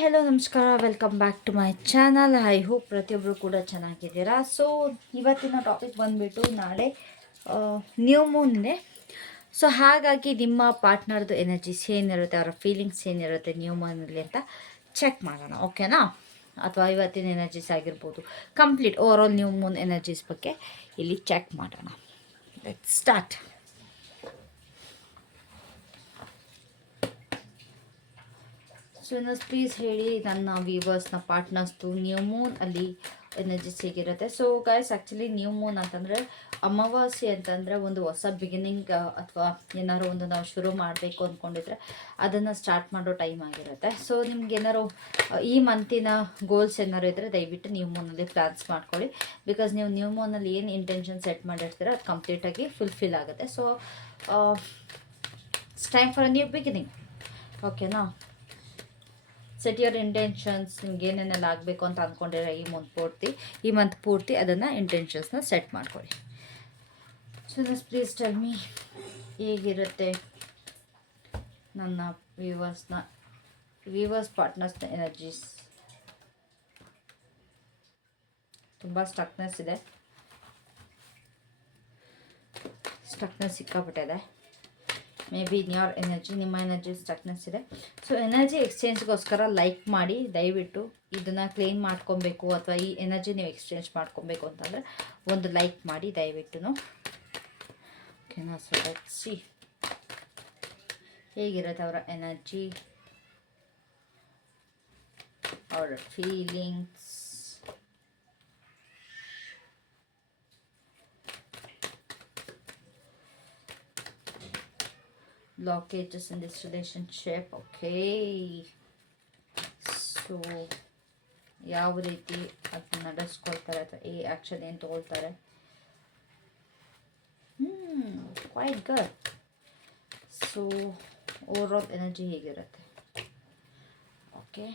Hello ನಮಸ್ಕಾರ, welcome back to my channel. I hope ಪ್ರತಿಯೊಬ್ಬರು ಕೂಡ ಚೆನ್ನಾಗಿದ್ದೀರಾ. ಸೊ ಇವತ್ತಿನ ಟಾಪಿಕ್ ಬಂದುಬಿಟ್ಟು ನಾಳೆ ನ್ಯೂ ಮೂನ್ ಇದೆ. ಸೊ ಹಾಗಾಗಿ ನಿಮ್ಮ ಪಾರ್ಟ್ನರ್ದು ಎನರ್ಜೀಸ್ ಏನಿರುತ್ತೆ, ಅವರ ಫೀಲಿಂಗ್ಸ್ ಏನಿರುತ್ತೆ ನ್ಯೂ ಮೂನಲ್ಲಿ ಅಂತ ಚೆಕ್ ಮಾಡೋಣ, ಓಕೆನಾ? ಅಥವಾ ಇವತ್ತಿನ ಎನರ್ಜೀಸ್ ಆಗಿರ್ಬೋದು, complete over all new Moon energies ಬಗ್ಗೆ ಇಲ್ಲಿ ಚೆಕ್ ಮಾಡೋಣ. Let's start. ಸೊ ಪ್ಲೀಸ್ ಹೇಳಿ ನನ್ನ ವ್ಯೂವರ್ಸ್ನ ಪಾರ್ಟ್ನರ್ಸ್ದು ನ್ಯೂ ಮೂನ್ ಅಲ್ಲಿ ಎನರ್ಜಿಸ್ ಹೇಗಿರುತ್ತೆ. So guys, actually new Moon ಅಂತಂದರೆ ಅಮಾವಾಸ್ಯೆ ಅಂತಂದರೆ ಒಂದು ಹೊಸ ಬಿಗಿನಿಂಗ್ ಅಥವಾ ಏನಾದ್ರು ಒಂದು ನಾವು ಶುರು ಮಾಡಬೇಕು ಅಂದ್ಕೊಂಡಿದ್ರೆ ಅದನ್ನು ಸ್ಟಾರ್ಟ್ ಮಾಡೋ ಟೈಮ್ ಆಗಿರುತ್ತೆ. ಸೊ ನಿಮ್ಗೆ ಏನಾದ್ರು ಈ ಮಂತಿನ ಗೋಲ್ಸ್ ಏನಾದ್ರು ಇದ್ದರೆ ದಯವಿಟ್ಟು ನ್ಯೂ ಮೂನಲ್ಲಿ ಪ್ಲ್ಯಾನ್ಸ್ ಮಾಡ್ಕೊಳ್ಳಿ. ಬಿಕಾಸ್ ನೀವು ನ್ಯೂ ಮೂನಲ್ಲಿ ಏನು ಇಂಟೆನ್ಷನ್ ಸೆಟ್ ಮಾಡಿರ್ತೀರ ಅದು ಕಂಪ್ಲೀಟಾಗಿ ಫುಲ್ಫಿಲ್ ಆಗುತ್ತೆ. So it's time for a new beginning, ಓಕೆನಾ? Set your intentions. ನಿಮ್ಗೆ ಏನೇನೆಲ್ಲ ಆಗಬೇಕು ಅಂತ ಅಂದ್ಕೊಂಡಿರೋ ಈ ಮಂತ್ ಪೂರ್ತಿ ಅದನ್ನು ಇಂಟೆನ್ಷನ್ಸ್ನ ಸೆಟ್ ಮಾಡ್ಕೊಳ್ಳಿ. ಸೊ ಪ್ಲೀಸ್ ಟೆಲ್ ಮೀ ಹೇಗಿರುತ್ತೆ ನನ್ನ ವ್ಯೂವರ್ಸ್ ಪಾರ್ಟ್ನರ್ಸ್ನ ಎನರ್ಜೀಸ್. ತುಂಬ ಸ್ಟಕ್ನೆಸ್ ಇದೆ, ಸಿಕ್ಕಾಬಿಟ್ಟಿದೆ. May be in your energy, ನಿಮ್ಮ ಎನರ್ಜಿ ಸ್ಟಕ್ನೆಸ್ ಇದೆ. ಸೊ ಎನರ್ಜಿ ಎಕ್ಸ್ಚೇಂಜ್ಗೋಸ್ಕರ ಲೈಕ್ ಮಾಡಿ ದಯವಿಟ್ಟು. ಇದನ್ನು ಕ್ಲೇಮ್ ಮಾಡ್ಕೊಬೇಕು ಅಥವಾ ಈ ಎನರ್ಜಿ ನೀವು ಎಕ್ಸ್ಚೇಂಜ್ ಮಾಡ್ಕೊಬೇಕು ಅಂತಂದರೆ ಒಂದು ಲೈಕ್ ಮಾಡಿ ದಯವಿಟ್ಟು, ಓಕೆನಾ? ಸೊ ಲೆಟ್ಸ್ ಸಿ ಹೇಗಿರುತ್ತೆ ಅವರ ಎನರ್ಜಿ, ಅವರ feelings. blockages in this relationship. Okay, so ಯಾವ ರೀತಿ ಅದನ್ನ ನಡೆಸ್ಕೊಳ್ತಾರೆ ಅಥವಾ ಈ ಆ್ಯಕ್ಷನ್ ಏನು ತೊಗೊಳ್ತಾರೆ. Quite good. So over all energy ಹೇಗಿರುತ್ತೆ? Okay,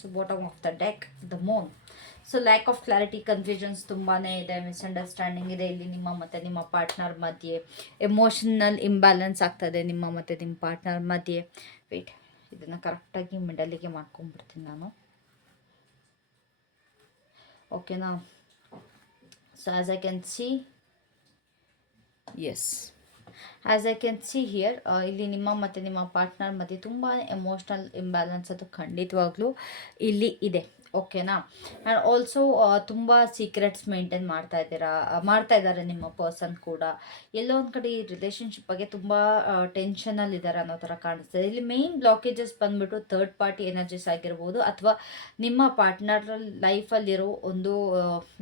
so bottom of the deck, the moon. So lack of clarity, confusions ತುಂಬಾ ಇದೆ, ಮಿಸ್ಅಂಡರ್ಸ್ಟ್ಯಾಂಡಿಂಗ್ ಇದೆ ಇಲ್ಲಿ ನಿಮ್ಮ ಮತ್ತು ನಿಮ್ಮ ಪಾರ್ಟ್ನರ್ ಮಧ್ಯೆ. ಎಮೋಷನಲ್ ಇಂಬ್ಯಾಲೆನ್ಸ್ ಆಗ್ತದೆ ನಿಮ್ಮ ಮತ್ತು ನಿಮ್ಮ ಪಾರ್ಟ್ನರ್ ಮಧ್ಯೆ. ವೆಯ್ಟ್, ಇದನ್ನು ಕರೆಕ್ಟಾಗಿ ಮಿಡಲಿಗೆ ಮಾಡ್ಕೊಂಡ್ಬಿಡ್ತೀನಿ ನಾನು, ಓಕೆನಾ? So as I can see, yes, as I can see here, ಇಲ್ಲಿ ನಿಮ್ಮ ಮತ್ತು ನಿಮ್ಮ ಪಾರ್ಟ್ನರ್ ಮಧ್ಯೆ ತುಂಬ ಎಮೋಷ್ನಲ್ ಇಂಬ್ಯಾಲೆನ್ಸ್ ಅದು ಖಂಡಿತವಾಗ್ಲೂ ಇಲ್ಲಿ ಇದೆ, ಓಕೆನಾ? ಆ್ಯಂಡ್ ಆಲ್ಸೋ ತುಂಬ ಸೀಕ್ರೆಟ್ಸ್ ಮೇಂಟೈನ್ ಮಾಡ್ತಾ ಇದ್ದಾರೆ ನಿಮ್ಮ ಪರ್ಸನ್ ಕೂಡ. ಎಲ್ಲೋ ಒಂದು ಕಡೆ ಈ ರಿಲೇಷನ್ಶಿಪ್ ಬಗ್ಗೆ ತುಂಬ ಟೆನ್ಷನಲ್ಲಿದ್ದಾರೆ ಅನ್ನೋ ಥರ ಕಾಣಿಸ್ತದೆ. ಇಲ್ಲಿ ಮೇಯ್ನ್ ಬ್ಲಾಕೇಜಸ್ ಬಂದುಬಿಟ್ಟು ಥರ್ಡ್ ಪಾರ್ಟಿ ಎನರ್ಜೀಸ್ ಆಗಿರ್ಬೋದು, ಅಥವಾ ನಿಮ್ಮ ಪಾರ್ಟ್ನರ್ ಲೈಫಲ್ಲಿರೋ ಒಂದು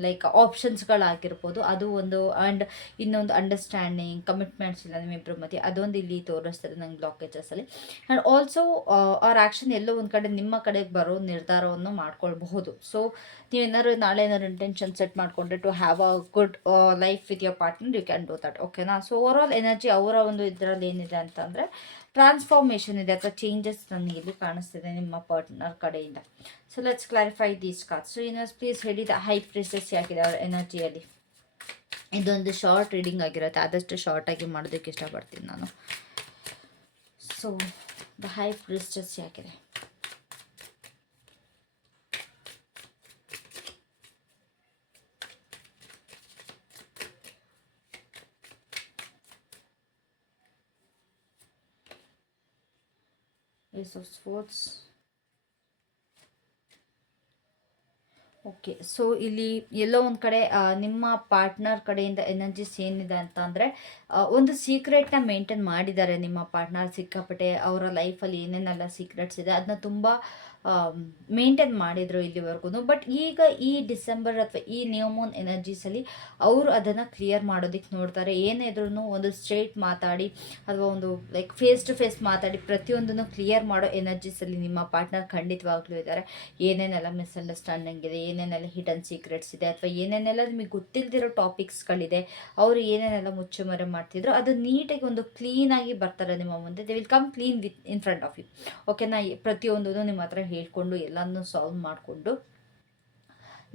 ಲೈಕ್ ಆಪ್ಷನ್ಸ್ಗಳಾಗಿರ್ಬೋದು, ಅದು ಒಂದು. ಆ್ಯಂಡ್ ಇನ್ನೊಂದು ಅಂಡರ್ಸ್ಟ್ಯಾಂಡಿಂಗ್, ಕಮಿಟ್ಮೆಂಟ್ಸ್ ಇಲ್ಲ ನಿಮ್ಮಿಬ್ಬರ ಮಧ್ಯೆ, ಅದೊಂದು ಇಲ್ಲಿ ತೋರಿಸ್ತದೆ ನಂಗೆ ಬ್ಲಾಕೇಜಸಲ್ಲಿ. ಆ್ಯಂಡ್ ಆಲ್ಸೋ ಅವ್ರ ಆ್ಯಕ್ಷನ್ ಎಲ್ಲೋ ಒಂದು ಕಡೆ ನಿಮ್ಮ ಕಡೆಗೆ ಬರೋ ನಿರ್ಧಾರವನ್ನು ಮಾಡ್ಕೊಳ್ಬಹುದು. ಸೊ ನೀವೇನಾದ್ರು ನಾಳೆ ಏನಾದ್ರು ಇಂಟೆನ್ಷನ್ ಸೆಟ್ ಮಾಡಿಕೊಂಡ್ರೆ to have a good life with your partner, you can do that, ಓಕೆನಾ? ಸೊ ಓವರ್ ಆಲ್ ಎನರ್ಜಿ ಅವರ ಒಂದು ಇದರಲ್ಲಿ ಏನಿದೆ ಅಂತಂದರೆ ಟ್ರಾನ್ಸ್ಫಾರ್ಮೇಷನ್ ಇದೆ ಅಥವಾ ಚೇಂಜಸ್ ನನಗೆ ಇಲ್ಲಿ ಕಾಣಿಸ್ತಿದೆ ನಿಮ್ಮ ಪಾರ್ಟ್ನರ್ ಕಡೆಯಿಂದ. So let's clarify these cards. So universe please ಹೇಳಿದ ಹೈ ಪ್ರಿಸೆಸ್ ಯಾಕಿದೆ ಅವರ ಎನರ್ಜಿಯಲ್ಲಿ. ಇದೊಂದು ಶಾರ್ಟ್ ರೀಡಿಂಗ್ ಆಗಿರುತ್ತೆ, ಆದಷ್ಟು ಶಾರ್ಟಾಗಿ ಮಾಡೋದಕ್ಕೆ ಇಷ್ಟಪಡ್ತೀನಿ ನಾನು. ಸೊ ದ ಹೈ ಪ್ರಿಸ್ಟೆಸ್ ಯಾಕಿದೆ? Ace of Swords. Okay, so ಇಲ್ಲಿ ಎಲ್ಲೋ ಒಂದು ಕಡೆ ನಿಮ್ಮ ಪಾರ್ಟ್ನರ್ ಕಡೆಯಿಂದ ಎನರ್ಜೀಸ್ ಏನಿದೆ ಅಂತ ಅಂದರೆ ಒಂದು ಸೀಕ್ರೆಟ್ನ ಮೇಂಟೈನ್ ಮಾಡಿದ್ದಾರೆ ನಿಮ್ಮ ಪಾರ್ಟ್ನರ್. ಸಿಕ್ಕಾಪಟ್ಟೆ ಅವರ ಲೈಫಲ್ಲಿ ಏನೇನೆಲ್ಲ ಸೀಕ್ರೆಟ್ಸ್ ಇದೆ ಅದನ್ನ ತುಂಬ ಮೇಂಟೈನ್ ಮಾಡಿದರು ಇಲ್ಲಿವರೆಗೂ. ಬಟ್ ಈಗ ಈ ಡಿಸೆಂಬರ್ ಅಥವಾ ಈ ನ್ಯೂ ಮೂನ್ ಎನರ್ಜೀಸಲ್ಲಿ ಅವರು ಅದನ್ನು ಕ್ಲಿಯರ್ ಮಾಡೋದಕ್ಕೆ ನೋಡ್ತಾರೆ. ಏನೇ ಇದ್ರೂ ಒಂದು ಸ್ಟ್ರೇಟ್ ಮಾತಾಡಿ ಅಥವಾ ಒಂದು ಲೈಕ್ ಫೇಸ್ ಟು ಫೇಸ್ ಮಾತಾಡಿ ಪ್ರತಿಯೊಂದನ್ನು ಕ್ಲಿಯರ್ ಮಾಡೋ ಎನರ್ಜೀಸಲ್ಲಿ ನಿಮ್ಮ ಪಾರ್ಟ್ನರ್ ಖಂಡಿತವಾಗ್ಲೂ ಇದ್ದಾರೆ. ಏನೇನೆಲ್ಲ ಮಿಸ್ಅಂಡರ್ಸ್ಟ್ಯಾಂಡಿಂಗ್ ಇದೆ, ಏನೇನೆಲ್ಲ ಹಿಡನ್ ಸೀಕ್ರೆಟ್ಸ್ ಇದೆ, ಅಥವಾ ಏನೇನೆಲ್ಲ ನಿಮಗೆ ಗೊತ್ತಿಲ್ಲದಿರೋ ಟಾಪಿಕ್ಸ್ಗಳಿದೆ, ಅವರು ಏನೇನೆಲ್ಲ ಮುಚ್ಚುಮರೆ ಮಾಡ್ತಿದ್ರು ಅದು ನೀಟಾಗಿ ಒಂದು ಕ್ಲೀನಾಗಿ ಬರ್ತಾರೆ ನಿಮ್ಮ ಮುಂದೆ. They will come clean with in front of you, ಓಕೆನಾ? ಪ್ರತಿಯೊಂದೂ ನಿಮ್ಮ ಹತ್ರ ಹೇಳ್ಕೊಂಡು ಎಲ್ಲನೂ ಸಾಲ್ವ್ ಮಾಡಿಕೊಂಡು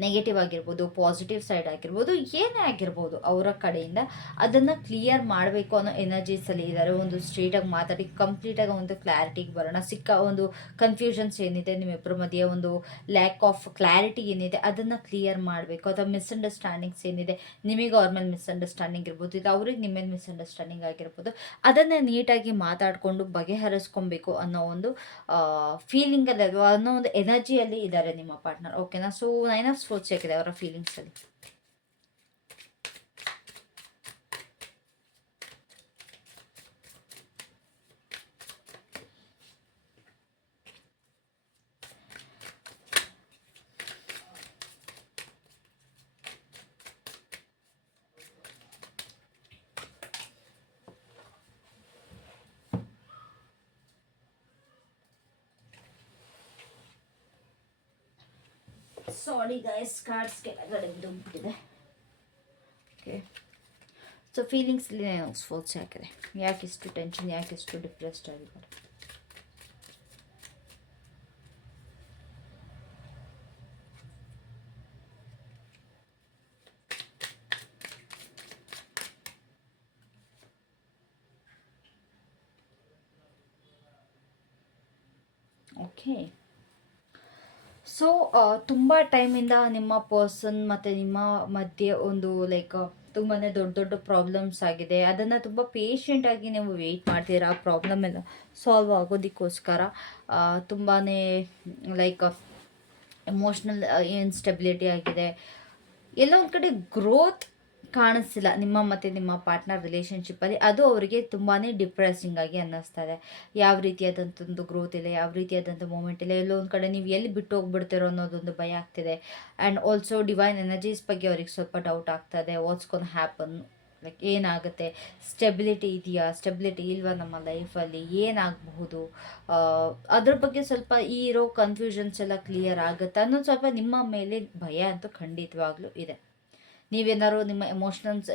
ನೆಗೆಟಿವ್ ಆಗಿರ್ಬೋದು, ಪಾಸಿಟಿವ್ ಸೈಡ್ ಆಗಿರ್ಬೋದು, ಏನೇ ಆಗಿರ್ಬೋದು ಅವರ ಕಡೆಯಿಂದ ಅದನ್ನು ಕ್ಲಿಯರ್ ಮಾಡಬೇಕು ಅನ್ನೋ ಎನರ್ಜೀಸಲ್ಲಿ ಇದ್ದಾರೆ. ಒಂದು ಸ್ಟ್ರೇಟಾಗಿ ಮಾತಾಡಿ ಕಂಪ್ಲೀಟಾಗಿ ಒಂದು ಕ್ಲಾರಿಟಿಗೆ ಬರೋಣ. ಒಂದು ಕನ್ಫ್ಯೂಷನ್ಸ್ ಏನಿದೆ ನಿಮ್ಮಿಬ್ಬರ ಮಧ್ಯೆ, ಒಂದು ಲ್ಯಾಕ್ ಆಫ್ ಕ್ಲಾರಿಟಿ ಏನಿದೆ ಅದನ್ನು ಕ್ಲಿಯರ್ ಮಾಡಬೇಕು. ಅಥವಾ ಮಿಸ್ಅಂಡರ್ಸ್ಟ್ಯಾಂಡಿಂಗ್ಸ್ ಏನಿದೆ, ನಿಮಗೆ ಅವ್ರ ಮೇಲೆ ಮಿಸ್ಅಂಡರ್ಸ್ಟ್ಯಾಂಡಿಂಗ್ ಇರ್ಬೋದು, ಇದು ಅವ್ರಿಗೆ ನಿಮ್ಮ ಮೇಲೆ ಮಿಸ್ಅಂಡರ್ಸ್ಟ್ಯಾಂಡಿಂಗ್ ಆಗಿರ್ಬೋದು, ಅದನ್ನು ನೀಟಾಗಿ ಮಾತಾಡಿಕೊಂಡು ಬಗೆಹರಿಸ್ಕೊಬೇಕು ಅನ್ನೋ ಒಂದು ಫೀಲಿಂಗಲ್ಲಿ ಅಥವಾ ಅನ್ನೋ ಒಂದು ಎನರ್ಜಿಯಲ್ಲಿ ಇದ್ದಾರೆ ನಿಮ್ಮ ಪಾರ್ಟ್ನರ್. ಓಕೆನಾ? ಸೊ 9 ಆಫ್ ಸ್ಪೋರ್ಟ್ಸ್ ಆಗಿದೆ ಅವರ ಫೀಲಿಂಗ್ಸಲ್ಲಿ. ಸಾರಿ ಗೈಸ್, ಕಾರ್ಡ್ಸ್ ಕೆಳಗಡೆ ಬಿದ್ದೋಗ್ಬಿಟ್ಟಿದೆ. ಓಕೆ, ಸೊ ಫೀಲಿಂಗ್ಸ್ಲಿ ಫೋರ್ಸ್ ಹಾಕಿದೆ. ಯಾಕೆಷ್ಟು ಟೆನ್ಷನ್, ಯಾಕೆಷ್ಟು ಡಿಪ್ರೆಸ್ಡ್ ಆಗಿದ್ದಾರೆ? ಓಕೆ, ಸೊ ತುಂಬ ಟೈಮಿಂದ ನಿಮ್ಮ ಪರ್ಸನ್ ಮತ್ತು ನಿಮ್ಮ ಮಧ್ಯೆ ಒಂದು ಲೈಕ್ ತುಂಬಾ ದೊಡ್ಡ ದೊಡ್ಡ ಪ್ರಾಬ್ಲಮ್ಸ್ ಆಗಿದೆ. ಅದನ್ನು ತುಂಬ ಪೇಷಂಟಾಗಿ ನೀವು ವೆಯ್ಟ್ ಮಾಡ್ತೀರಾ ಆ ಪ್ರಾಬ್ಲಮ್ ಎಲ್ಲ ಸಾಲ್ವ್ ಆಗೋದಕ್ಕೋಸ್ಕರ. ತುಂಬಾ ಲೈಕ್ ಎಮೋಷ್ನಲ್ ಇನ್ಸ್ಟೆಬಿಲಿಟಿ ಆಗಿದೆ. ಎಲ್ಲೋ ಒಂದು ಕಡೆ ಗ್ರೋತ್ ಕಾಣಿಸ್ತಿಲ್ಲ ನಿಮ್ಮ ಮತ್ತು ನಿಮ್ಮ ಪಾರ್ಟ್ನರ್ ರಿಲೇಷನ್ಶಿಪ್ಪಲ್ಲಿ. ಅದು ಅವರಿಗೆ ತುಂಬಾ ಡಿಪ್ರೆಸಿಂಗ್ ಆಗಿ ಅನ್ನಿಸ್ತಾ ಇದೆ. ಯಾವ ರೀತಿಯಾದಂಥದ್ದು ಗ್ರೋತ್ ಇಲ್ಲ, ಯಾವ ರೀತಿಯಾದಂಥ ಮೂಮೆಂಟ್ ಇಲ್ಲ. ಎಲ್ಲೋ ಒಂದು ಕಡೆ ನೀವು ಎಲ್ಲಿ ಬಿಟ್ಟು ಹೋಗ್ಬಿಡ್ತೀರೋ ಅನ್ನೋದೊಂದು ಭಯ ಆಗ್ತಿದೆ. ಆ್ಯಂಡ್ ಆಲ್ಸೋ ಡಿವೈನ್ ಎನರ್ಜೀಸ್ ಬಗ್ಗೆ ಅವ್ರಿಗೆ ಸ್ವಲ್ಪ ಡೌಟ್ ಆಗ್ತದೆ. ವಾಟ್ಸ್ ಗೋನ್ ಹ್ಯಾಪನ್, ಲೈಕ್ ಏನಾಗುತ್ತೆ, ಸ್ಟೆಬಿಲಿಟಿ ಇದೆಯಾ, ಸ್ಟೆಬಿಲಿಟಿ ಇಲ್ವಾ ನಮ್ಮ ಲೈಫಲ್ಲಿ, ಏನಾಗಬಹುದು, ಅದ್ರ ಬಗ್ಗೆ ಸ್ವಲ್ಪ ಈ ಇರೋ ಕನ್ಫ್ಯೂಷನ್ಸ್ ಎಲ್ಲ ಕ್ಲಿಯರ್ ಆಗುತ್ತೆ ಅನ್ನೋದು ಸ್ವಲ್ಪ ನಿಮ್ಮ ಮೇಲೆ ಭಯ ಅಂತೂ ಖಂಡಿತವಾಗ್ಲೂ ಇದೆ. ನೀವೇನಾದ್ರು ನಿಮ್ಮ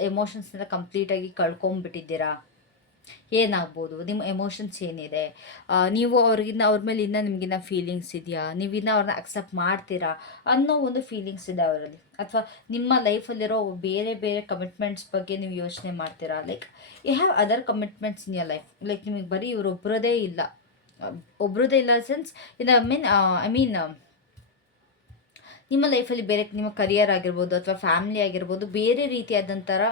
ಎಮೋಷನ್ಸ್ನೆಲ್ಲ ಕಂಪ್ಲೀಟಾಗಿ ಕಳ್ಕೊಂಬಿಟ್ಟಿದ್ದೀರಾ, ಏನಾಗ್ಬೋದು, ನಿಮ್ಮ ಎಮೋಷನ್ಸ್ ಏನಿದೆ, ನೀವು ಅವ್ರ ಮೇಲೆ ಇನ್ನೂ ನಿಮಗಿನ್ನ ಫೀಲಿಂಗ್ಸ್ ಇದೆಯಾ, ನೀವಿನ್ನ ಅವ್ರನ್ನ ಅಕ್ಸೆಪ್ಟ್ ಮಾಡ್ತೀರಾ ಅನ್ನೋ ಒಂದು ಫೀಲಿಂಗ್ಸ್ ಇದೆ ಅವರಲ್ಲಿ. ಅಥವಾ ನಿಮ್ಮ ಲೈಫಲ್ಲಿರೋ ಬೇರೆ ಬೇರೆ ಕಮಿಟ್ಮೆಂಟ್ಸ್ ಬಗ್ಗೆ ನೀವು ಯೋಚನೆ ಮಾಡ್ತೀರಾ. Like you have other commitments in your life. Like ನಿಮಗೆ ಬರೀ ಒಬ್ಬರದೇ ಇಲ್ಲ ಸೆನ್ಸ್ ಇನ್ ಐ ಮೀನ್ ನಿಮ್ಮ ಲೈಫಲ್ಲಿ ಬೇರೆ ನಿಮ್ಮ ಕರಿಯರ್ ಆಗಿರ್ಬೋದು ಅಥವಾ ಫ್ಯಾಮಿಲಿ ಆಗಿರ್ಬೋದು, ಬೇರೆ ರೀತಿಯಾದಂತಹ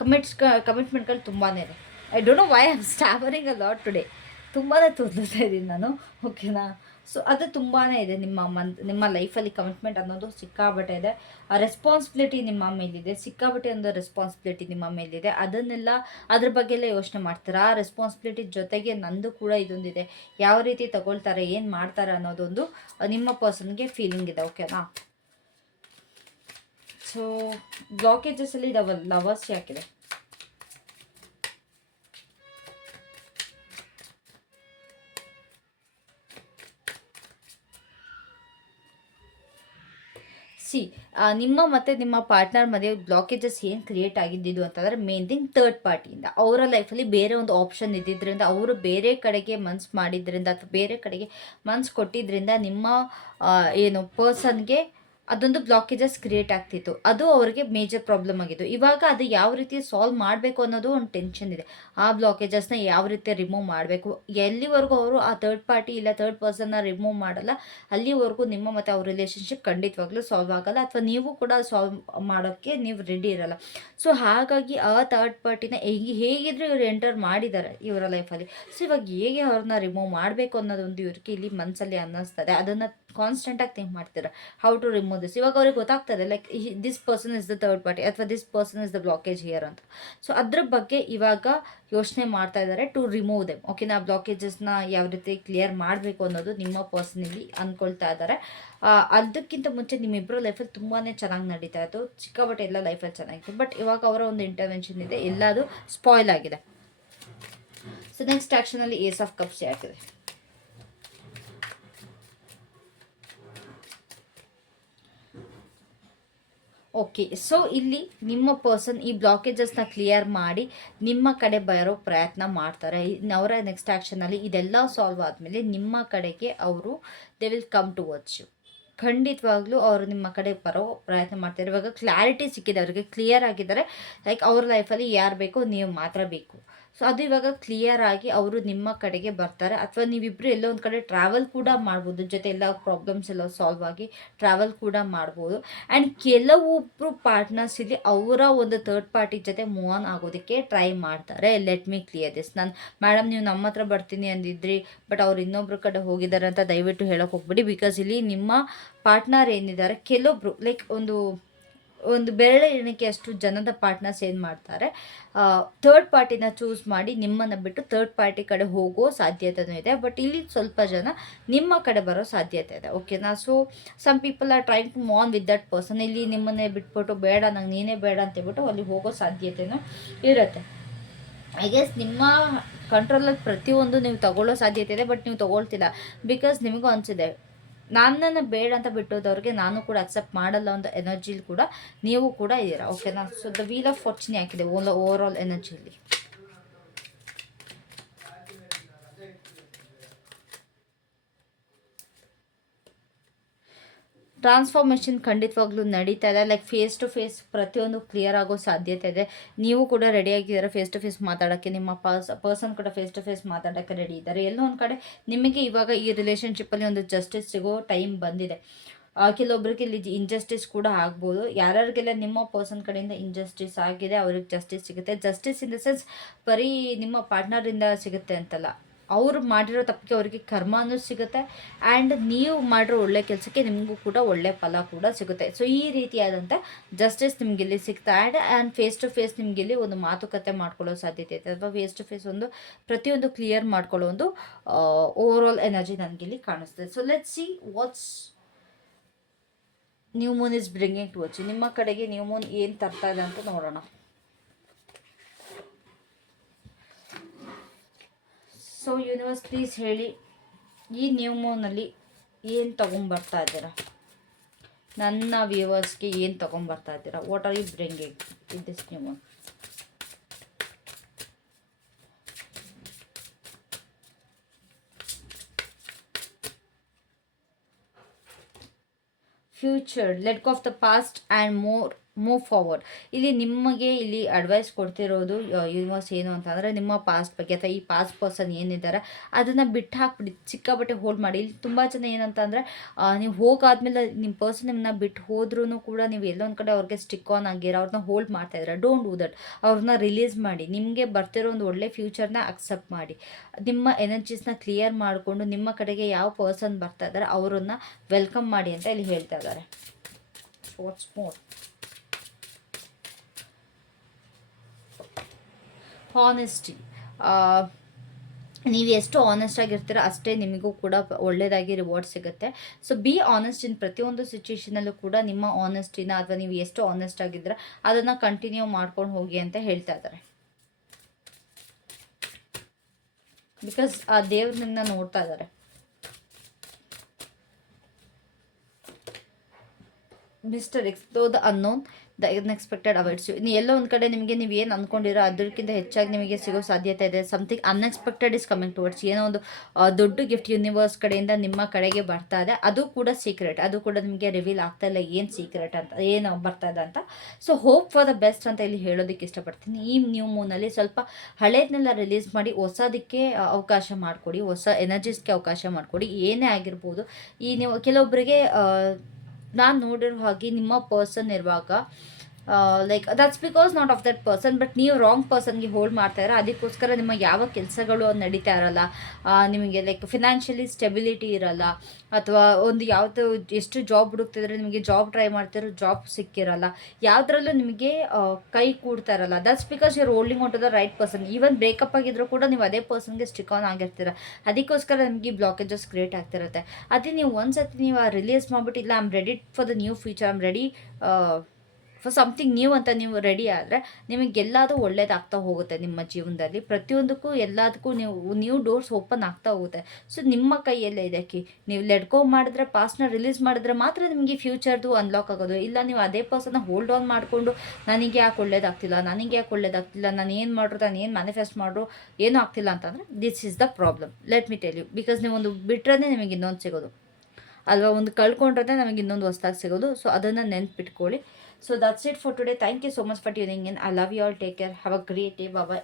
ಕಮಿಟ್ಮೆಂಟ್ಗಳು ತುಂಬಾ ಇದೆ. I don't know why I am stammering a lot today. ತುಂಬಾ ತೊಂದರ್ತಾ ಇದ್ದೀನಿ ನಾನು. ಓಕೆನಾ? ಸೊ ಅದು ತುಂಬಾ ಇದೆ ನಿಮ್ಮ ಲೈಫಲ್ಲಿ. ಕಮಿಟ್ಮೆಂಟ್ ಅನ್ನೋದು ಸಿಕ್ಕಾಬಟ್ಟೆ ಇದೆ. ಆ ರೆಸ್ಪಾನ್ಸಿಬಿಲಿಟಿ ನಿಮ್ಮ ಮೇಲಿದೆ, ಸಿಕ್ಕಾಬಟ್ಟೆ ಒಂದು ರೆಸ್ಪಾನ್ಸಿಬಿಲಿಟಿ ನಿಮ್ಮ ಮೇಲಿದೆ. ಅದ್ರ ಬಗ್ಗೆ ಎಲ್ಲ ಯೋಚನೆ ಮಾಡ್ತೀರಾ. ಆ ರೆಸ್ಪಾನ್ಸಿಬಿಲಿಟಿ ಜೊತೆಗೆ ನಂದು ಕೂಡ ಇದೊಂದಿದೆ. ಯಾವ ರೀತಿ ತಗೊಳ್ತಾರೆ, ಏನು ಮಾಡ್ತಾರೆ ಅನ್ನೋದೊಂದು ನಿಮ್ಮ ಪರ್ಸನ್ಗೆ ಫೀಲಿಂಗ್ ಇದೆ. ಓಕೆನಾ? ಸೊ ಬ್ಲಾಕೇಜಸಲ್ಲಿ ಲವರ್ಸ್ ಯಾಕಿದೆ? ನಿಮ್ಮ ಮತ್ತು ನಿಮ್ಮ ಪಾರ್ಟ್ನರ್ ಮಧ್ಯೆ ಬ್ಲಾಕೇಜಸ್ ಏನು ಕ್ರಿಯೇಟ್ ಆಗಿದ್ದಿದ್ದು ಅಂತಂದರೆ ಮೇನ್ ಥಿಂಗ್ ಥರ್ಡ್ ಪಾರ್ಟಿಯಿಂದ. ಅವರ ಲೈಫಲ್ಲಿ ಬೇರೆ ಒಂದು ಆಪ್ಷನ್ ಇದ್ದಿದ್ದರಿಂದ, ಅವರು ಬೇರೆ ಕಡೆಗೆ ಮನ್ಸು ಮಾಡಿದ್ರಿಂದ ಅಥವಾ ಬೇರೆ ಕಡೆಗೆ ಮನ್ಸು ಕೊಟ್ಟಿದ್ದರಿಂದ ನಿಮ್ಮ ಏನು ಪರ್ಸನ್ಗೆ ಅದೊಂದು ಬ್ಲಾಕೇಜಸ್ ಕ್ರಿಯೇಟ್ ಆಗ್ತಿತ್ತು. ಅದು ಅವ್ರಿಗೆ ಮೇಜರ್ ಪ್ರಾಬ್ಲಮ್ ಆಗಿತ್ತು. ಇವಾಗ ಅದು ಯಾವ ರೀತಿ ಸಾಲ್ವ್ ಮಾಡಬೇಕು ಅನ್ನೋದು ಒಂದು ಟೆನ್ಷನ್ ಇದೆ. ಆ ಬ್ಲಾಕೇಜಸ್ನ ಯಾವ ರೀತಿ ರಿಮೂವ್ ಮಾಡಬೇಕು, ಎಲ್ಲಿವರೆಗೂ ಅವರು ಆ ಥರ್ಡ್ ಪಾರ್ಟಿ ಇಲ್ಲ ಥರ್ಡ್ ಪರ್ಸನ್ನ ರಿಮೂವ್ ಮಾಡಲ್ಲ ಅಲ್ಲಿವರೆಗೂ ನಿಮ್ಮ ಮತ್ತು ಅವ್ರ ರಿಲೇಷನ್ಶಿಪ್ ಖಂಡಿತವಾಗ್ಲೂ ಸಾಲ್ವ್ ಆಗಲ್ಲ. ಅಥವಾ ನೀವು ಕೂಡ ಸಾಲ್ವ್ ಮಾಡೋಕ್ಕೆ ನೀವು ರೆಡಿ ಇರಲ್ಲ. ಸೊ ಹಾಗಾಗಿ ಆ ಥರ್ಡ್ ಪಾರ್ಟಿನ ಹೇಗಿದ್ರು ಇವರು ಎಂಟರ್ ಮಾಡಿದ್ದಾರೆ ಇವರ ಲೈಫಲ್ಲಿ. ಸೊ ಇವಾಗ ಹೇಗೆ ಅವ್ರನ್ನ ರಿಮೂವ್ ಮಾಡಬೇಕು ಅನ್ನೋದೊಂದು ಇವ್ರಿಗೆ ಇಲ್ಲಿ ಮನಸ್ಸಲ್ಲಿ ಅನ್ನಿಸ್ತದೆ. ಅದನ್ನು ಕಾನ್ಸ್ಟೆಂಟಾಗಿ ಥಿಂಕ್ ಮಾಡ್ತೀರಾ, ಹೌ ಟು ರಿಮೂವ್ ದಿಸ್. ಇವಾಗ ಅವ್ರಿಗೆ ಗೊತ್ತಾಗ್ತದೆ like this person is the third party ಅಥವಾ this person is the blockage here ಅಂತ. ಸೊ ಅದ್ರ ಬಗ್ಗೆ ಇವಾಗ ಯೋಚನೆ ಮಾಡ್ತಾ ಇದ್ದಾರೆ ಟು ರಿಮೂವ್ ದೆಮ್. ಓಕೆನಾ? ಬ್ಲಾಕೇಜಸ್ನ ಯಾವ ರೀತಿ ಕ್ಲಿಯರ್ ಮಾಡಬೇಕು ಅನ್ನೋದು ನಿಮ್ಮ ಪರ್ಸನಲ್ಲಿ ಅಂದ್ಕೊಳ್ತಾ ಇದ್ದಾರೆ. ಅದಕ್ಕಿಂತ ಮುಂಚೆ ನಿಮ್ಮಿಬ್ಬರ ಲೈಫಲ್ಲಿ ತುಂಬಾ ಚೆನ್ನಾಗಿ ನಡೀತಾ ಇತ್ತು, ಚಿಕ್ಕಬಟ್ಟೆ ಎಲ್ಲ ಲೈಫಲ್ಲಿ ಚೆನ್ನಾಗಿತ್ತು. ಬಟ್ ಇವಾಗ ಅವರ ಒಂದು ಇಂಟರ್ವೆನ್ಷನ್ ಇದೆ, ಎಲ್ಲದು ಸ್ಪಾಯ್ಲ್ ಆಗಿದೆ. ಸೊ ನೆಕ್ಸ್ಟ್ ಆ್ಯಕ್ಷನಲ್ಲಿ ಏಸ್ ಆಫ್ ಕಪ್ಸ್ ಆಗ್ತಿದೆ. ಓಕೆ, ಸೊ ಇಲ್ಲಿ ನಿಮ್ಮ ಪರ್ಸನ್ ಈ ಬ್ಲಾಕೇಜಸ್ನ ಕ್ಲಿಯರ್ ಮಾಡಿ ನಿಮ್ಮ ಕಡೆ ಬರೋ ಪ್ರಯತ್ನ ಮಾಡ್ತಾರೆ. ಅವರ ನೆಕ್ಸ್ಟ್ ಆ್ಯಕ್ಷನಲ್ಲಿ ಇದೆಲ್ಲ ಸಾಲ್ವ್ ಆದಮೇಲೆ ನಿಮ್ಮ ಕಡೆಗೆ ಅವರು they will come towards you. ಖಂಡಿತವಾಗ್ಲೂ ಅವರು ನಿಮ್ಮ ಕಡೆ ಬರೋ ಪ್ರಯತ್ನ ಮಾಡ್ತಾರೆ. ಇವಾಗ ಕ್ಲಾರಿಟಿ ಸಿಕ್ಕಿದೆ ಅವರಿಗೆ, ಕ್ಲಿಯರ್ ಆಗಿದ್ದಾರೆ. ಲೈಕ್ ಅವ್ರ ಲೈಫಲ್ಲಿ ಯಾರು ಬೇಕೋ ನೀವು ಮಾತ್ರ ಬೇಕು. ಸೊ ಅದು ಇವಾಗ ಕ್ಲಿಯರ್ ಆಗಿ ಅವರು ನಿಮ್ಮ ಕಡೆಗೆ ಬರ್ತಾರೆ. ಅಥವಾ ನೀವಿಬ್ಬರು ಎಲ್ಲೋ ಒಂದು ಕಡೆ ಟ್ರಾವೆಲ್ ಕೂಡ ಮಾಡ್ಬೋದು, ಜೊತೆ ಎಲ್ಲ ಪ್ರಾಬ್ಲಮ್ಸ್ ಎಲ್ಲ ಸಾಲ್ವ್ ಆಗಿ ಟ್ರಾವೆಲ್ ಕೂಡ ಮಾಡ್ಬೋದು. ಆ್ಯಂಡ್ ಕೆಲವೊಬ್ಬರು ಪಾರ್ಟ್ನರ್ಸ್ ಇಲ್ಲಿ ಅವರ ಒಂದು ಥರ್ಡ್ ಪಾರ್ಟಿ ಜೊತೆ ಮೂವ್ ಆನ್ ಆಗೋದಕ್ಕೆ ಟ್ರೈ ಮಾಡ್ತಾರೆ. Let me clear this. ನಾನು ಮೇಡಮ್ ನೀವು ನಮ್ಮ ಹತ್ರ ಬರ್ತೀನಿ ಅಂದಿದ್ರಿ, ಬಟ್ ಅವ್ರು ಇನ್ನೊಬ್ರ ಕಡೆ ಹೋಗಿದ್ದಾರೆ ಅಂತ ದಯವಿಟ್ಟು ಹೇಳೋಕೆ ಹೋಗ್ಬಿಡಿ. ಬಿಕಾಸ್ ಇಲ್ಲಿ ನಿಮ್ಮ ಪಾರ್ಟ್ನರ್ ಏನಿದ್ದಾರೆ, ಕೆಲವೊಬ್ರು ಲೈಕ್ ಒಂದು ಬೆರಳೆ ಎಣಿಕೆ ಅಷ್ಟು ಜನದ ಪಾರ್ಟ್ನರ್ಸ್ ಏನು ಮಾಡ್ತಾರೆ, ಥರ್ಡ್ ಪಾರ್ಟಿನ ಚೂಸ್ ಮಾಡಿ ನಿಮ್ಮನ್ನು ಬಿಟ್ಟು ಥರ್ಡ್ ಪಾರ್ಟಿ ಕಡೆ ಹೋಗೋ ಸಾಧ್ಯತೆಯೂ ಇದೆ. ಬಟ್ ಇಲ್ಲಿ ಸ್ವಲ್ಪ ಜನ ನಿಮ್ಮ ಕಡೆ ಬರೋ ಸಾಧ್ಯತೆ ಇದೆ. ಓಕೆನಾ? So some people are trying to move on with that person. ಇಲ್ಲಿ ನಿಮ್ಮನ್ನೇ ಬಿಟ್ಬಿಟ್ಟು ಬೇಡ ನಂಗೆ ನೀನೇ ಬೇಡ ಅಂತೇಳ್ಬಿಟ್ಟು ಅಲ್ಲಿ ಹೋಗೋ ಸಾಧ್ಯತೆಯೂ ಇರುತ್ತೆ. ಐ ಗೆಸ್ ನಿಮ್ಮ ಕಂಟ್ರೋಲಲ್ಲಿ ಪ್ರತಿಯೊಂದು ನೀವು ತಗೊಳ್ಳೋ ಸಾಧ್ಯತೆ ಇದೆ, ಬಟ್ ನೀವು ತೊಗೊಳ್ತಿಲ್ಲ. ಬಿಕಾಸ್ ನಿಮಗೂ ಅನಿಸಿದೆ ನನ್ನನ್ನು ಬೇಡ ಅಂತ ಬಿಟ್ಟೋದವ್ರಿಗೆ ನಾನು ಕೂಡ ಅಕ್ಸೆಪ್ಟ್ ಮಾಡಲ್ಲ ಒಂದು ಎನರ್ಜಿಲಿ ಕೂಡ ನೀವು ಕೂಡ ಇದ್ದೀರಾ. ಓಕೆನಾ? So the wheel of fortune ಹಾಕಿದೆ ಓವರ್ ಆಲ್ ಎನರ್ಜಿಲಿ. ಟ್ರಾನ್ಸ್ಫಾರ್ಮೇಷನ್ ಖಂಡಿತವಾಗ್ಲೂ ನಡೀತಾ ಇದೆ. ಲೈಕ್ ಫೇಸ್ ಟು ಫೇಸ್ ಪ್ರತಿಯೊಂದು ಕ್ಲಿಯರ್ ಆಗೋ ಸಾಧ್ಯತೆ ಇದೆ. ನೀವು ಕೂಡ ರೆಡಿಯಾಗಿದ್ದಾರೆ ಫೇಸ್ ಟು ಫೇಸ್ ಮಾತಾಡೋಕ್ಕೆ, ನಿಮ್ಮ ಪರ್ಸನ್ ಕೂಡ ಫೇಸ್ ಟು ಫೇಸ್ ಮಾತಾಡೋಕ್ಕೆ ರೆಡಿ ಇದ್ದಾರೆ. ಎಲ್ಲೋ ಒಂದು ಕಡೆ ನಿಮಗೆ ಇವಾಗ ಈ ರಿಲೇಷನ್ಶಿಪ್ಪಲ್ಲಿ ಒಂದು ಜಸ್ಟಿಸ್ ಸಿಗೋ ಟೈಮ್ ಬಂದಿದೆ. ಕೆಲವೊಬ್ಬರಿಗೆ ಇಲ್ಲಿ ಇಂಜಸ್ಟಿಸ್ ಕೂಡ ಆಗ್ಬೋದು. ಯಾರ್ಯಾರಿಗೆಲ್ಲ ನಿಮ್ಮ ಪರ್ಸನ್ ಕಡೆಯಿಂದ ಇಂಜಸ್ಟಿಸ್ ಆಗಿದೆ ಅವ್ರಿಗೆ ಜಸ್ಟಿಸ್ ಸಿಗುತ್ತೆ. ಜಸ್ಟಿಸ್ ಇನ್ ದ ಸೆನ್ಸ್ ಬರೀ ನಿಮ್ಮ ಪಾರ್ಟ್ನರಿಂದ ಸಿಗುತ್ತೆ ಅಂತಲ್ಲ, ಅವ್ರು ಮಾಡಿರೋ ತಪ್ಪಿಗೆ ಅವರಿಗೆ ಕರ್ಮನೂ ಸಿಗುತ್ತೆ. ಆ್ಯಂಡ್ ನೀವು ಮಾಡಿರೋ ಒಳ್ಳೆ ಕೆಲಸಕ್ಕೆ ನಿಮಗೂ ಕೂಡ ಒಳ್ಳೆ ಫಲ ಕೂಡ ಸಿಗುತ್ತೆ. ಸೊ ಈ ರೀತಿಯಾದಂಥ ಜಸ್ಟಿಸ್ ನಿಮಗಿಲ್ಲಿ ಸಿಗ್ತಾ ಆ್ಯಂಡ್ ಫೇಸ್ ಟು ಫೇಸ್ ನಿಮಗಿಲ್ಲಿ ಒಂದು ಮಾತುಕತೆ ಮಾಡ್ಕೊಳ್ಳೋ ಸಾಧ್ಯತೆ ಇದೆ. ಅಥವಾ ಫೇಸ್ ಟು ಫೇಸ್ ಒಂದು ಪ್ರತಿಯೊಂದು ಕ್ಲಿಯರ್ ಮಾಡ್ಕೊಳ್ಳೋ ಒಂದು ಓವರ್ ಆಲ್ ಎನರ್ಜಿ ನನಗಿಲ್ಲಿ ಕಾಣಿಸ್ತದೆ. So let's see what's new Moon is bringing towards. ನಿಮ್ಮ ಕಡೆಗೆ ನ್ಯೂ ಮೂನ್ ಏನು ತರ್ತಾ ಇದೆ ಅಂತ ನೋಡೋಣ. ಸೊ ಯೂನಿವರ್ಸ್ ಪ್ಲೀಸ್ ಹೇಳಿ, ಈ ನ್ಯೂ ಮೂನಲ್ಲಿ ಏನು ತೊಗೊಂಬರ್ತಾ ಇದ್ದೀರಾ, ನನ್ನ ವ್ಯೂವರ್ಸ್ಗೆ ಏನು ತೊಗೊಂಬರ್ತಾ ಇದ್ದೀರಾ? What are you bringing in this new moon? Future, let go of the past and move forward. ಇಲ್ಲಿ ನಿಮಗೆ ಇಲ್ಲಿ ಅಡ್ವೈಸ್ ಕೊಡ್ತಿರೋದು ಯೂನಿವರ್ಸ್ ಏನು ಅಂತಂದರೆ, ನಿಮ್ಮ ಪಾಸ್ಟ್ ಬಗ್ಗೆ ಅಥವಾ ಈ ಪಾಸ್ಟ್ ಪರ್ಸನ್ ಏನಿದ್ದಾರೆ ಅದನ್ನು ಬಿಟ್ಟು ಹಾಕ್ಬಿಡಿ, ಸಿಕ್ಕಾಪಟ್ಟೆ ಹೋಲ್ಡ್ ಮಾಡಿ. ಇಲ್ಲಿ ತುಂಬ ಜನ ಏನಂತ ಅಂದರೆ, ನೀವು ಹೋಗಾದ್ಮೇಲೆ ನಿಮ್ಮ ಪರ್ಸನ್ ನಿಮ್ಮನ್ನ ಬಿಟ್ಟು ಹೋದ್ರೂ ಕೂಡ ನೀವು ಎಲ್ಲೊಂದು ಕಡೆ ಅವ್ರಿಗೆ ಸ್ಟಿಕ್ ಆನ್ ಆಗಿರೋ ಅವ್ರನ್ನ ಹೋಲ್ಡ್ ಮಾಡ್ತಾಯಿದ್ರೆ, ಡೋಂಟ್ ಡೂ ದಟ್. ಅವ್ರನ್ನ ರಿಲೀಸ್ ಮಾಡಿ, ನಿಮಗೆ ಬರ್ತಿರೋ ಒಂದು ಒಳ್ಳೆ ಫ್ಯೂಚರ್ನ ಅಕ್ಸೆಪ್ಟ್ ಮಾಡಿ, ನಿಮ್ಮ ಎನರ್ಜೀಸ್ನ ಕ್ಲಿಯರ್ ಮಾಡಿಕೊಂಡು ನಿಮ್ಮ ಕಡೆಗೆ ಯಾವ ಪರ್ಸನ್ ಬರ್ತಾ ಇದ್ದಾರೆ ಅವರನ್ನು ವೆಲ್ಕಮ್ ಮಾಡಿ ಅಂತ ಇಲ್ಲಿ ಹೇಳ್ತಾ ಇದ್ದಾರೆ. What's more? ಹಾನೆಸ್ಟಿ. ನೀವು ಎಷ್ಟು ಆನೆಸ್ಟ್ ಆಗಿರ್ತೀರೋ ಅಷ್ಟೇ ನಿಮಗೂ ಕೂಡ ಒಳ್ಳೆಯದಾಗಿ ರಿವಾರ್ಡ್ ಸಿಗುತ್ತೆ. ಸೊ ಬಿ ಆನೆಸ್ಟ್ ಇನ್ ಪ್ರತಿಯೊಂದು ಸಿಚುವೇಷನಲ್ಲೂ ಕೂಡ ನಿಮ್ಮ ಆನೆಸ್ಟಿನ ಅಥವಾ ನೀವು ಎಷ್ಟು ಆನೆಸ್ಟ್ ಆಗಿದ್ರೆ ಅದನ್ನು ಕಂಟಿನ್ಯೂ ಮಾಡ್ಕೊಂಡು ಹೋಗಿ ಅಂತ ಹೇಳ್ತಾ ಇದ್ದಾರೆ. ಬಿಕಾಸ್ ಆ ದೇವ್ರು ನಿಮ್ಮನ್ನ ನೋಡ್ತಾ ಇದ್ದಾರೆ. Mister X though the unknown the unexpected avoids you. ಎಲ್ಲೋ ಒಂದು ಕಡೆ ನಿಮಗೆ ನೀವು ಏನು ಅಂದ್ಕೊಂಡಿರೋ ಅದಕ್ಕಿಂತ ಹೆಚ್ಚಾಗಿ ನಿಮಗೆ ಸಿಗೋ ಸಾಧ್ಯತೆ ಇದೆ. Something unexpected is coming towards. ಏನೋ ಒಂದು ದೊಡ್ಡ ಗಿಫ್ಟ್ ಯೂನಿವರ್ಸ್ ಕಡೆಯಿಂದ ನಿಮ್ಮ ಕಡೆಗೆ ಬರ್ತಾ ಇದೆ. ಅದು ಕೂಡ ಸೀಕ್ರೆಟ್, ಅದು ಕೂಡ ನಿಮಗೆ ರಿವೀಲ್ ಆಗ್ತಾ ಇಲ್ಲ ಏನು ಸೀಕ್ರೆಟ್ ಅಂತ, ಏನು ಬರ್ತಾ ಇದೆ ಅಂತ. So hope for the best ಅಂತ ಇಲ್ಲಿ ಹೇಳೋದಕ್ಕೆ ಇಷ್ಟಪಡ್ತೀನಿ. ಈ ನ್ಯೂ ಮೂನಲ್ಲಿ ಸ್ವಲ್ಪ ಹಳೇದನ್ನೆಲ್ಲ ರಿಲೀಸ್ ಮಾಡಿ ಹೊಸದಕ್ಕೆ ಅವಕಾಶ ಮಾಡಿಕೊಡಿ, ಹೊಸ ಎನರ್ಜೀಸ್ಗೆ ಅವಕಾಶ ಮಾಡಿಕೊಡಿ. ಏನೇ ಆಗಿರ್ಬೋದು. ಈ ನೀವು ಕೆಲವೊಬ್ಬರಿಗೆ ನಾನು ನೋಡಿರೋ ಹಾಗೆ ನಿಮ್ಮ ಪರ್ಸನ್ ಇರುವಾಗ like that's because not of that person, but ನೀವು ರಾಂಗ್ ಪರ್ಸನ್ಗೆ ಹೋಲ್ಡ್ ಮಾಡ್ತಾ ಇರೋ, ಅದಕ್ಕೋಸ್ಕರ ನಿಮ್ಮ ಯಾವ ಕೆಲಸಗಳು ನಡೀತಾ ಇರಲ್ಲ. ನಿಮಗೆ ಲೈಕ್ ಫಿನಾನ್ಷಿಯಲಿ ಸ್ಟೆಬಿಲಿಟಿ ಇರಲ್ಲ, ಅಥವಾ ಒಂದು ಯಾವುದು ಎಷ್ಟು ಜಾಬ್ ಹುಡುಕ್ತಿದ್ರೆ ನಿಮಗೆ ಜಾಬ್ ಟ್ರೈ ಮಾಡ್ತಿರೋ ಜಾಬ್ ಸಿಕ್ಕಿರಲ್ಲ, ಯಾವುದ್ರಲ್ಲೂ ನಿಮಗೆ ಕೈ ಕೂಡ್ತಾ ಇರಲ್ಲ. That's because you are holding on to the right person. Even breakup ಆಗಿದ್ರು ಕೂಡ ನೀವು ಅದೇ ಪರ್ಸನ್ಗೆ ಸ್ಟಿಕ್ ಆನ್ ಆಗಿರ್ತೀರ, ಅದಕ್ಕೋಸ್ಕರ ನಿಮಗೆ ಬ್ಲಾಕೇಜಸ್ ಕ್ರಿಯೇಟ್ ಆಗ್ತಿರುತ್ತೆ. ಅದೇ ನೀವು ಒಂದ್ಸತಿ ನೀವು ರಿಲೀಸ್ ಮಾಡಿಬಿಟ್ಟು ಇಲ್ಲ I am ready for the new future, I am ready for something new ಅಂತ ನೀವು ರೆಡಿ ಆದರೆ ನಿಮಗೆಲ್ಲದೂ ಒಳ್ಳೇದಾಗ್ತಾ ಹೋಗುತ್ತೆ. ನಿಮ್ಮ ಜೀವನದಲ್ಲಿ ಪ್ರತಿಯೊಂದಕ್ಕೂ ಎಲ್ಲದಕ್ಕೂ ನ್ಯೂ ಡೋರ್ಸ್ ಓಪನ್ ಆಗ್ತಾ ಹೋಗುತ್ತೆ. ಸೊ ನಿಮ್ಮ ಕೈಯಲ್ಲೇ ಇದಕ್ಕೆ ನೀವು ಲೆಟ್ ಗೋ ಮಾಡಿದ್ರೆ, ಪಾಸ್ಟ್ನ ರಿಲೀಸ್ ಮಾಡಿದ್ರೆ ಮಾತ್ರ ನಿಮಗೆ ಫ್ಯೂಚರ್ದು ಅನ್ಲಾಕ್ ಆಗೋದು. ಇಲ್ಲ ನೀವು ಅದೇ ಪರ್ಸನ್ನ ಹೋಲ್ಡ್ ಆನ್ ಮಾಡಿಕೊಂಡು ನನಗೆ ಯಾಕೆ ಒಳ್ಳೇದಾಗ್ತಿಲ್ಲ, ನಾನು ಏನು ಮಾಡ್ರು, ನಾನು ಏನು ಮ್ಯಾನಿಫೆಸ್ಟ್ ಮಾಡ್ರು ಏನೂ ಆಗ್ತಿಲ್ಲ ಅಂತಂದರೆ this is the problem. Let me tell you. Because ನೀವು ಒಂದು ಬಿಟ್ರೆ ನಿಮಗೆ ಇನ್ನೊಂದು ಸಿಗೋದು. ಅಲ್ವಾ? ಒಂದು ಕಳ್ಕೊಂಡ್ರೆ ನಮಗೆ ಇನ್ನೊಂದು ಹೊಸ್ದಾಗಿ ಸಿಗೋದು. ಸೊ ಅದನ್ನು ನೆನ್ಪಿಟ್ಕೊಳ್ಳಿ. So that's it for today. Thank you so much for tuning in. I love you all. Take care. Have a great day. Bye.